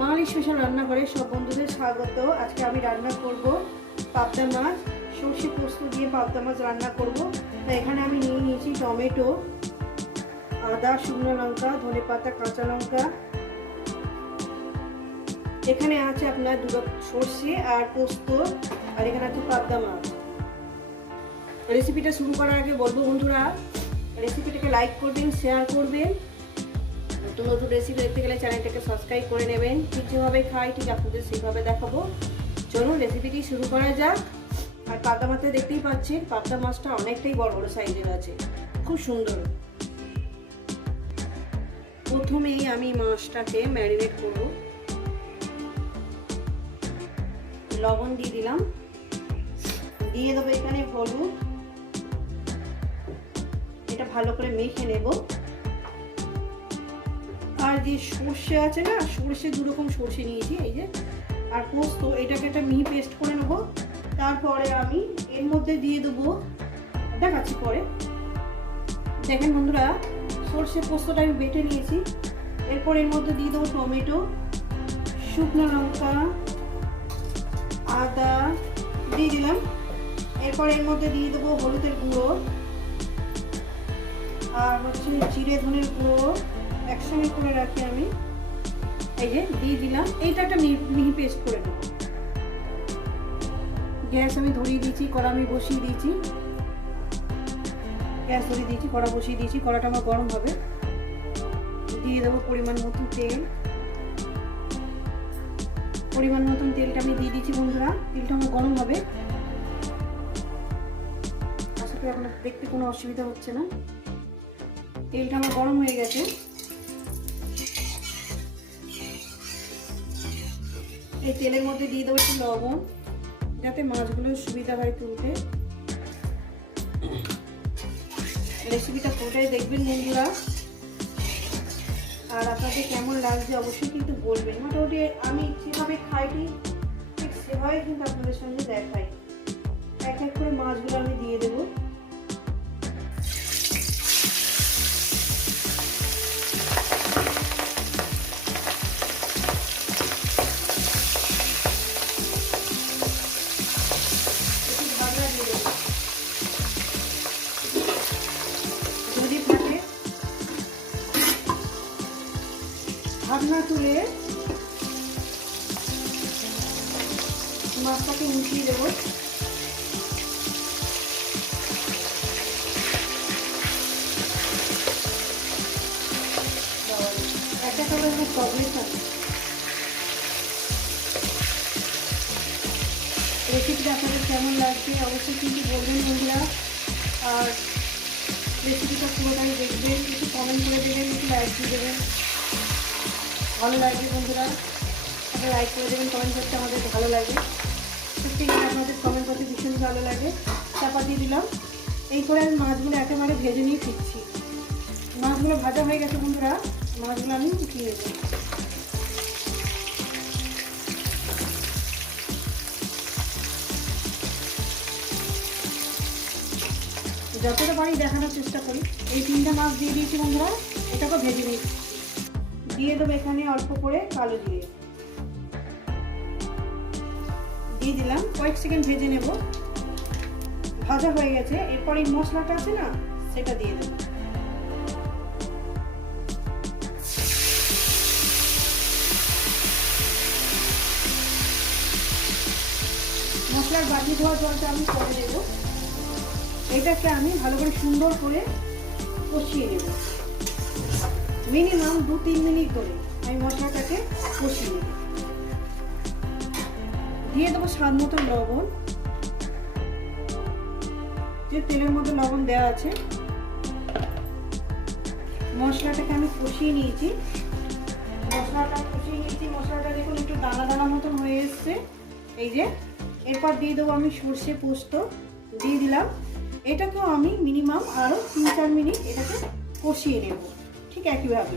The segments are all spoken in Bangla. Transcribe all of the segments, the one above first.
বাঙালি স্পেশাল রান্না করে সব বন্ধুদের স্বাগত। আজকে আমি রান্না করব পাবদা মাছ, সর্ষে পোস্ত দিয়ে পাবদা মাছ রান্না করব। তো এখানে আমি নিয়ে নিয়েছি টমেটো, আদা, শুকনো লঙ্কা, ধনে পাতা, কাঁচা লঙ্কা। এখানে আছে আপনার দুটো সর্ষে আর পোস্ত, আর এখানে আছে পাবদা মাছ। রেসিপিটা শুরু করার আগে বলব বন্ধুরা, রেসিপিটাকে লাইক করবেন, শেয়ার করবেন। নতুন নতুন রেসিপি দেখতে গেলে চ্যানেলটাকে সাবস্ক্রাইব করে নেবেন। ঠিক যেভাবে খাই, ঠিক আপনাদের সেইভাবে দেখাবো। চলুন রেসিপিটি শুরু করা যাক। আর পাবদা মাছটা দেখতেই পাচ্ছেন, পাবদা মাছটা অনেকটাই বড় বড় সাইজের আছে। খুব সুন্দর। প্রথমেই আমি মাছটাকে ম্যারিনেট করব। লবণ দিয়ে দিলাম। দিয়ে দেবো এখানে হলুদ। এটা ভালো করে মেখে নেব। আর যে সর্ষে আছে না, সর্ষে দু রকম সর্ষে নিয়েছি, এই যে। আর পোস্ত, এটাকে একটা মিহি পেস্ট করে নেব। তারপরে আমি এর মধ্যে দিয়ে দেবো, দেখাচ্ছি পরে। দেখেন বন্ধুরা, সর্ষে পোস্তটা আমি বেটে নিয়েছি। এরপর এর মধ্যে দিয়ে দেবো টমেটো, শুকনো লঙ্কা, আদা, দিয়ে দিলাম। এরপর এর মধ্যে দিয়ে দেবো হলুদের গুঁড়ো, আর হচ্ছে জিরে ধনের গুঁড়ো একসঙ্গে করে রাখি আমি। এই যে দিয়ে দিলাম। এইটা একটা মিহি পেস্ট করে দেবো গ্যাস আমি ধরিয়ে দিয়েছি, কড়া আমি বসিয়ে দিয়েছি। গ্যাস ধরিয়ে দিয়েছি, কড়া বসিয়ে দিয়েছি, কড়াটা আমার গরম হবে। দিয়ে দেবো পরিমাণ মতন তেল। পরিমাণ মতন তেলটা আমি দিয়ে দিচ্ছি বন্ধুরা। তেলটা আমার গরম হবে। আশা করি আপনার দেখতে কোনো অসুবিধা হচ্ছে না। তেলটা আমার গরম হয়ে গেছে। এই তেলের মধ্যে দিয়ে দেবো একটু লবণ, যাতে মাছগুলো সুবিধা হয় তুলতে। রেসিপিটা পুরোটাই দেখবেন বন্ধুরা। আর আপনাদের কেমন লাগছে অবশ্যই কিন্তু বলবেন। মোটামুটি আমি যেভাবে খাই ঠিক সেভাবে কিন্তু আপনাদের সঙ্গে দেখাই। এক এক করে মাছগুলো আমি দিয়ে দেবো। ভাবনা তুলে মাছটাকে উঠিয়ে দেবো। একটা প্রবলেম আছে রেসিপিটা আপনাদের কেমন লাগছে? অবশ্যই কিন্তু বলবেন বন্ধুরা। আর রেসিপিটা পুরোটাই দেখবেন কিছু কমেন্ট করে দেবেন, একটু লাইক দিয়ে দেবেন। ভালো লাগবে বন্ধুরা। একটা লাইক করে দেবেন কমেন্ট করতে আমাদের ভালো লাগে সত্যি আপনাদের কমেন্ট করতে ভীষণ ভালো লাগে। চাপা দিয়ে দিলাম। এই করে আমি মাছগুলো একেবারে ভেজে নিয়ে ফিরছি। মাছগুলো ভাজা হয়ে গেছে বন্ধুরা। মাছগুলো আমি উঠিয়ে নেব। যতটা পারি দেখানোর চেষ্টা করি। এই তিনটা মাছ দিয়ে দিয়েছি বন্ধুরা। এটাকে ভেজে নিচ্ছি। দিয়ে দেবো এখানে অল্প করে কালো জিরে। দিয়ে দিলাম, কয়েক সেকেন্ড ভেজে নেব। ভাজা হয়ে গেছে, এরপর এই মশলাটা আছে না, সেটা দিয়ে দেবো। মশলার বাজি ধোয়া জলটা আমি পরে দেবো এটাকে আমি ভালো করে সুন্দর করে কষিয়ে নেব। মিনিমাম দু তিন মিনিট করে আমি মশলাটাকে কষিয়ে নেব। দিয়ে দেবো স্বাদ মতো লবণ। যে তেলের মধ্যে লবণ দেওয়া আছে, মশলাটাকে আমি কষিয়ে নিয়েছি। মশলাটা কষিয়ে নিয়েছি, মশলাটা দেখুন একটু দানা দানা মতন হয়ে এসছে। এই যে, এরপর দিয়ে দেবো আমি সর্ষে পোস্ত। দিয়ে দিলাম। এটাকেও আমি মিনিমাম আরও তিন চার মিনিট এটাকে কষিয়ে নেব। ঠিক একইভাবে।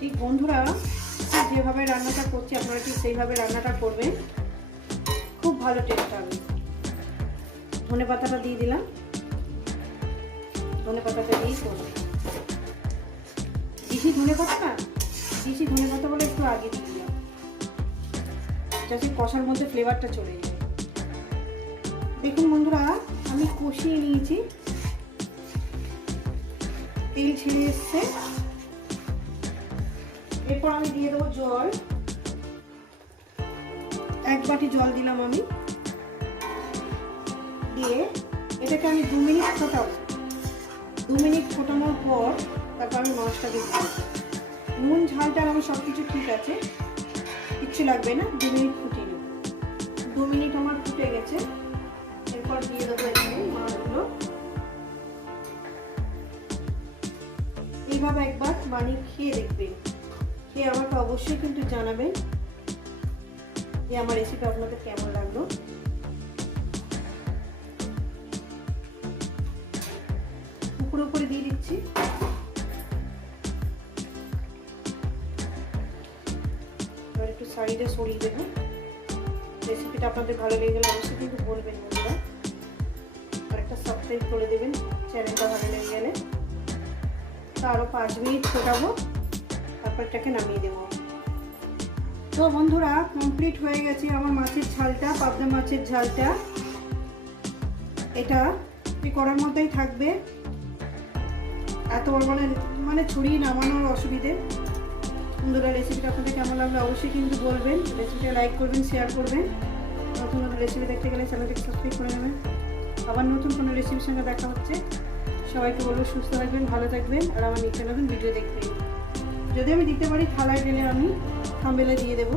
ঠিক বন্ধুরা আচ্ছা, যেভাবে রান্নাটা করছি, আপনারা ঠিক সেইভাবে রান্নাটা করবেন। খুব ভালো টেস্ট হবে। ধনে পাতাটা দিয়ে দিলাম। ধনে পাতাটা দিয়েই করব। দিশি ধনে পাতা দিশি ধনে পাতা বলে একটু আগে দিয়ে দিলাম। যাতে কষার মধ্যে ফ্লেভারটা চলে যায়। দেখুন বন্ধুরা, আমি কষিয়ে নিয়েছি। তেল ছেড়ে এসছে। এরপর আমি দিয়ে দেবো জল। এক বাটি জল দিলাম আমি। দিয়ে এটাকে আমি দু মিনিট ফোটাবো। দু মিনিট ফোটানোর পর তারপর আমি মাছটাকে দিয়ে। নুন, ঝালটা আমার সব কিছু ঠিক আছে। কিচ্ছু লাগবে না, দু মিনিট ফুটিয়ে দু মিনিট আমার ফুটে গেছে। এরপর দিয়ে দেবো এখানে মাছগুলো। এইভাবে একবার বানিয়ে খেয়ে দেখবেন। খেয়ে আমাকে অবশ্যই কিন্তু জানাবেন যে আমার রেসিপি আপনাদের কেমন লাগল। উপরে উপরে দিয়ে দিচ্ছি। এবার একটু সাইডে সরিয়ে দেবো। রেসিপিটা আপনাদের ভালো লেগে গেলে অবশ্যই কিন্তু বলবেন বন্ধুরা। আর একটা সাবস্ক্রাইব করে দেবেন চ্যানেলটা ভালো লেগে আরও পাঁচ মিনিট ফোটাবো তারপর এটাকে নামিয়ে দেবো। তো বন্ধুরা কমপ্লিট হয়ে গেছে আমার মাছের ঝালটা, পাবদা মাছের ঝালটা। এটা করার মধ্যেই থাকবে। এত বড় মানে মানে ছড়িয়ে নামানোর অসুবিধে। বন্ধুরা রেসিপিটা আপনাদের কেমন লাগল অবশ্যই কিন্তু বলবেন। রেসিপিটা লাইক করবেন শেয়ার করবেন। নতুন নতুন রেসিপি দেখতে গেলে চ্যানেলটাকে সাবস্ক্রাইব করে নেবেন। আবার নতুন কোনো রেসিপির সঙ্গে দেখা হচ্ছে। সবাইকে বলব সুস্থ থাকবেন, ভালো থাকবেন, আর আমার নিচে নতুন ভিডিও দেখবেন যদি আমি দিতে পারি, থালায় টেনে আমি থামবেলে দিয়ে দেবো।